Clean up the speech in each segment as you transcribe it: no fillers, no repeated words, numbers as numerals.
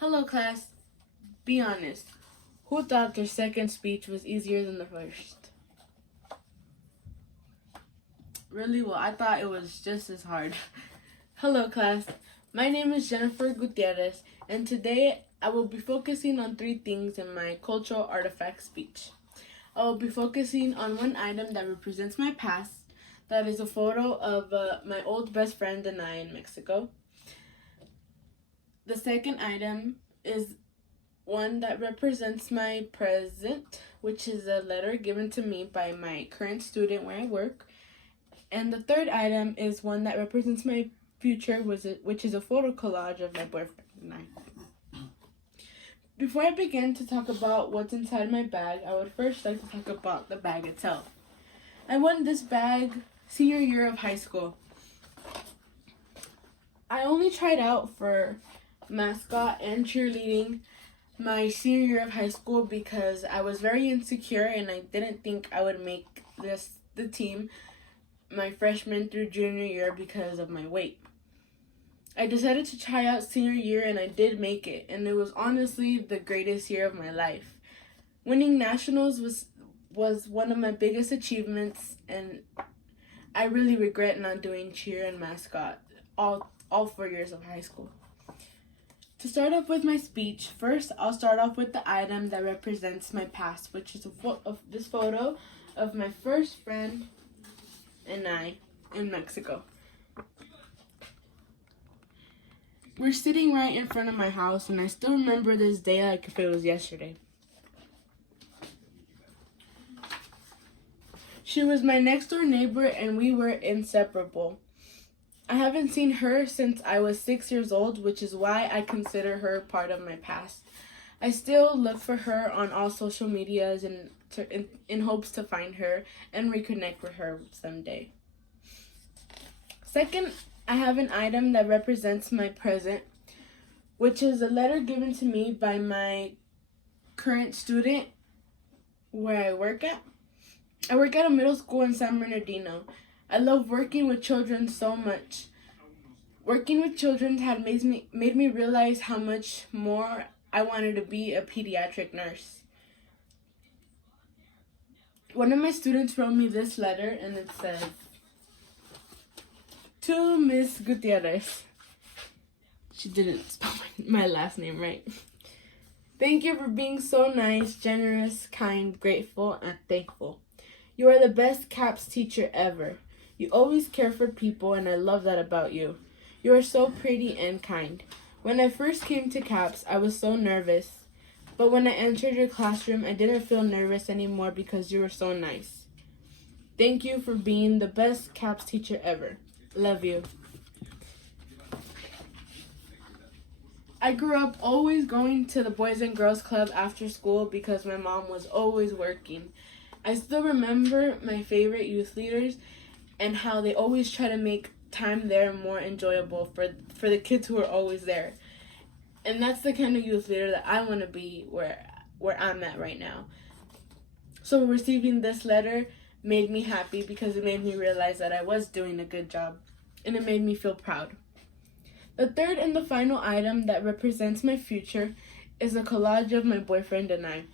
Hello class, be honest. Who thought their second speech was easier than the first? Really? Well, I thought it was just as hard. Hello class, my name is Jennifer Gutierrez, and today I will be focusing on 3 things in my cultural artifact speech. I will be focusing on one item that represents my past, that is a photo of my old best friend and I in Mexico. The second item is one that represents my present, which is a letter given to me by my current student where I work. And the third item is one that represents my future, which is a photo collage of my boyfriend and I. Before I begin to talk about what's inside my bag, I would first like to talk about the bag itself. I won this bag senior year of high school. I only tried out for mascot and cheerleading my senior year of high school because I was very insecure and I didn't think I would make the team my freshman through junior year because of my weight. I decided to try out senior year and I did make it, and it was honestly the greatest year of my life. Winning nationals was one of my biggest achievements, and I really regret not doing cheer and mascot all 4 years of high school. To start off with my speech, first I'll start off with the item that represents my past, which is this photo of my first friend and I in Mexico. We're sitting right in front of my house, and I still remember this day like if it was yesterday. She was my next door neighbor, and we were inseparable. I haven't seen her since I was 6 years old, which is why I consider her part of my past. I still look for her on all social medias in hopes to find her and reconnect with her someday. Second, I have an item that represents my present, which is a letter given to me by my current student where I work at. I work at a middle school in San Bernardino. I love working with children so much. Working with children had made me realize how much more I wanted to be a pediatric nurse. One of my students wrote me this letter, and it says, "To Miss Gutierrez." She didn't spell my last name right. "Thank you for being so nice, generous, kind, grateful, and thankful. You are the best CAPS teacher ever. You always care for people, and I love that about you. You are so pretty and kind. When I first came to CAPS, I was so nervous. But when I entered your classroom, I didn't feel nervous anymore because you were so nice. Thank you for being the best CAPS teacher ever. Love you." I grew up always going to the Boys and Girls Club after school because my mom was always working. I still remember my favorite youth leaders and how they always try to make time there more enjoyable for the kids who are always there. And that's the kind of youth leader that I want to be where I'm at right now. So receiving this letter made me happy because it made me realize that I was doing a good job, and it made me feel proud. The third and the final item that represents my future is a collage of my boyfriend and I.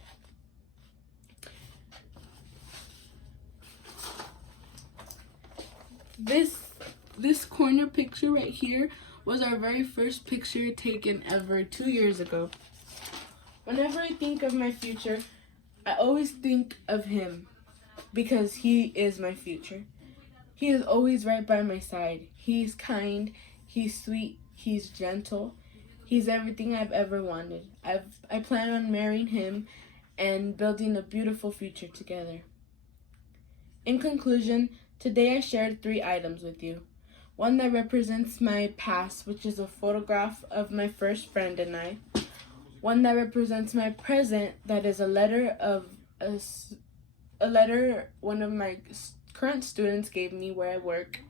This corner picture right here was our very first picture taken ever 2 years ago. Whenever I think of my future, I always think of him because he is my future. He is always right by my side. He's kind, he's sweet, he's gentle. He's everything I've ever wanted. I plan on marrying him and building a beautiful future together. In conclusion, today I shared 3 items with you. One that represents my past, which is a photograph of my first friend and I. One that represents my present, that is a letter one of my current students gave me where I work.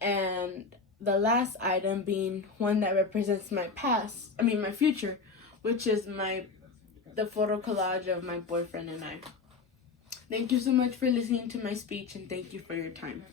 And the last item being one that represents my future, which is the photo collage of my boyfriend and I. Thank you so much for listening to my speech, and thank you for your time.